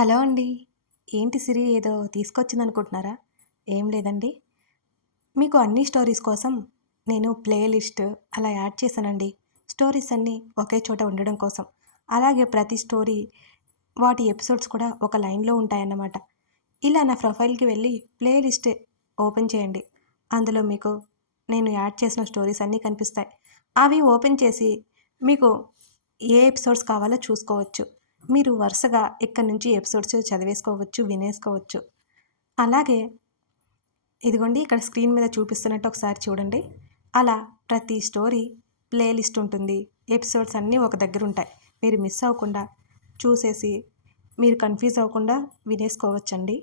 Hello అండి. ఏంటి సిరి ఏదో తీసుకొచ్చిందనుకుంటున్నారా? ఏం లేదండి. మీకు అన్ని స్టోరీస్ కోసం నేను ప్లే లిస్ట్ అలా యాడ్ చేశానండి. స్టోరీస్ అన్నీ ఒకే చోట ఉండడం కోసం. అలాగే ప్రతి స్టోరీ వాటి ఎపిసోడ్స్ కూడా ఒక లైన్‌లో ఉంటాయన్నమాట. ఇలా నా ప్రొఫైల్‌కి వెళ్ళి ప్లే లిస్ట్ ఓపెన్ చేయండి. అందులో మీకు నేను యాడ్ చేసిన స్టోరీస్ అన్నీ కనిపిస్తాయి. అవి ఓపెన్ చేసి మీకు ఏ ఎపిసోడ్స్ కావాలో చూసుకోవచ్చు. మీరు వరుసగా ఇక్కడి నుంచి ఎపిసోడ్స్ చదివేసుకోవచ్చు, వినేసుకోవచ్చు. అలాగే ఇదిగోండి ఇక్కడ స్క్రీన్ మీద చూపిస్తున్నట్టు ఒకసారి చూడండి. అలా ప్రతి స్టోరీ ప్లే లిస్ట్ ఉంటుంది. ఎపిసోడ్స్ అన్నీ ఒక దగ్గర ఉంటాయి. మీరు మిస్ అవ్వకుండా చూసేసి మీరు కన్‌ఫ్యూజ్ అవ్వకుండా వినేసుకోవచ్చండి.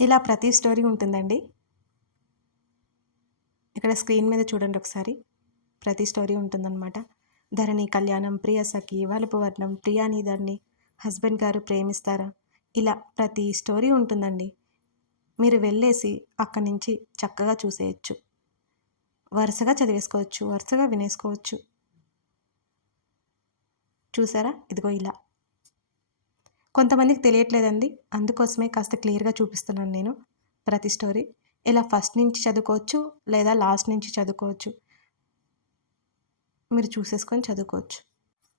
ఇలా ప్రతి స్టోరీ ఉంటుందండి. ఇక్కడ స్క్రీన్ మీద చూడండి ఒకసారి. ప్రతి స్టోరీ ఉంటుందన్నమాట. ధరణి కళ్యాణం, ప్రియ సఖి, వలపు వర్ణం, ప్రియానిధర్ని, హస్బెండ్ గారు ప్రేమిస్తారా, ఇలా ప్రతి స్టోరీ ఉంటుందండి. మీరు వెళ్ళేసి అక్కడి నుంచి చక్కగా చూసేయచ్చు. వరుసగా చదివేసుకోవచ్చు, వరుసగా వినేసుకోవచ్చు. చూసారా? ఇదిగో ఇలా. కొంతమందికి తెలియట్లేదండి. అందుకోసమే కాస్త క్లియర్‌గా చూపిస్తున్నాను నేను ప్రతి స్టోరీ. ఇలా ఫస్ట్ నుంచి చదువుకోవచ్చు లేదా లాస్ట్ నుంచి చదువుకోవచ్చు. మీరు చూసేసుకొని చదువుకోవచ్చు.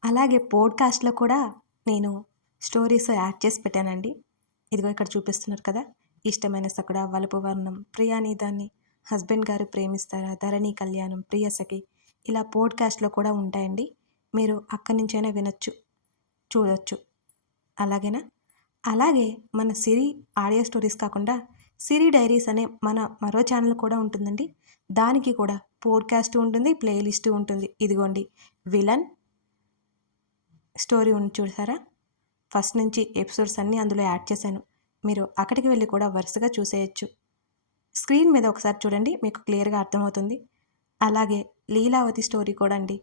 అలాగే పోడ్కాస్ట్‌లో కూడా నేను స్టోరీస్ యాడ్ చేసి పెట్టానండి. ఇదిగో ఇక్కడ చూపిస్తున్నారు కదా! ఇష్టమైన సకుడా, వలపు వర్ణం, ప్రియానిదాన్ని, హస్బెండ్ గారు ప్రేమిస్తారా, ధరణి కళ్యాణం, ప్రియ సఖి ఇలా పోడ్కాస్ట్‌లో కూడా ఉంటాయండి. మీరు అక్కడి నుంచైనా వినొచ్చు, చూడొచ్చు. అలాగేనా? అలాగే మన సిరి ఆడియో స్టోరీస్ కాకుండా సిరి డైరీస్ అనే మన మరో ఛానల్ కూడా ఉంటుందండి. దానికి కూడా పోడ్కాస్ట్ ఉంటుంది, ప్లే లిస్ట్ ఉంటుంది. ఇదిగోండి విలన్ స్టోరీ ఉంది చూసారా? ఫస్ట్ నుంచి ఎపిసోడ్స్ అన్నీ అందులో యాడ్ చేశాను. మీరు అక్కడికి వెళ్ళి కూడా వరుసగా చూసేయచ్చు. స్క్రీన్ మీద ఒకసారి చూడండి, మీకు క్లియర్‌గా అర్థమవుతుంది. అలాగే లీలావతి స్టోరీ కూడా అండి.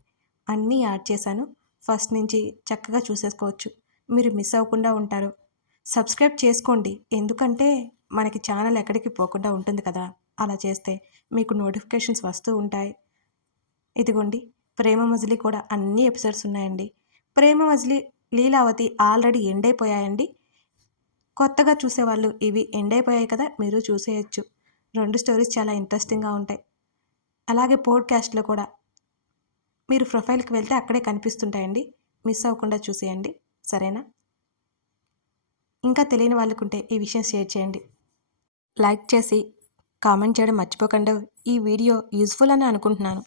అన్నీ యాడ్ చేశాను. ఫస్ట్ నుంచి చక్కగా చూసేసుకోవచ్చు. మీరు మిస్ అవ్వకుండా ఉంటారు. సబ్స్క్రైబ్ చేసుకోండి. ఎందుకంటే మనకి ఛానల్ ఎక్కడికి పోకుండా ఉంటుంది కదా! అలా చేస్తే మీకు నోటిఫికేషన్స్ వస్తూ ఉంటాయి. ఇదిగోండి 'ప్రేమ మజిలీ' కూడా అన్ని ఎపిసోడ్స్ ఉన్నాయండి. 'ప్రేమ మజిలీ', 'లీలావతి' ఆల్రెడీ ఎండ్ అయిపోయాయండి. కొత్తగా చూసేవాళ్ళు ఇవి ఎండ్ అయిపోయాయి కదా! మీరు చూసేయొచ్చు. 2 స్టోరీస్ చాలా ఇంట్రెస్టింగ్‌గా ఉంటాయి. అలాగే పోడ్కాస్ట్‌లో కూడా మీరు ప్రొఫైల్‌కి వెళ్తే అక్కడే కనిపిస్తుంటాయండి. మిస్ అవ్వకుండా చూసేయండి. సరేనా? ఇంకా తెలియని వాళ్ళకుంటే ఈ విషయం షేర్ చేయండి. లైక్ చేసి కామెంట్ చేయడం మర్చిపోకండి. ఈ వీడియో యూజ్‌ఫుల్ అని అనుకుంటున్నాను.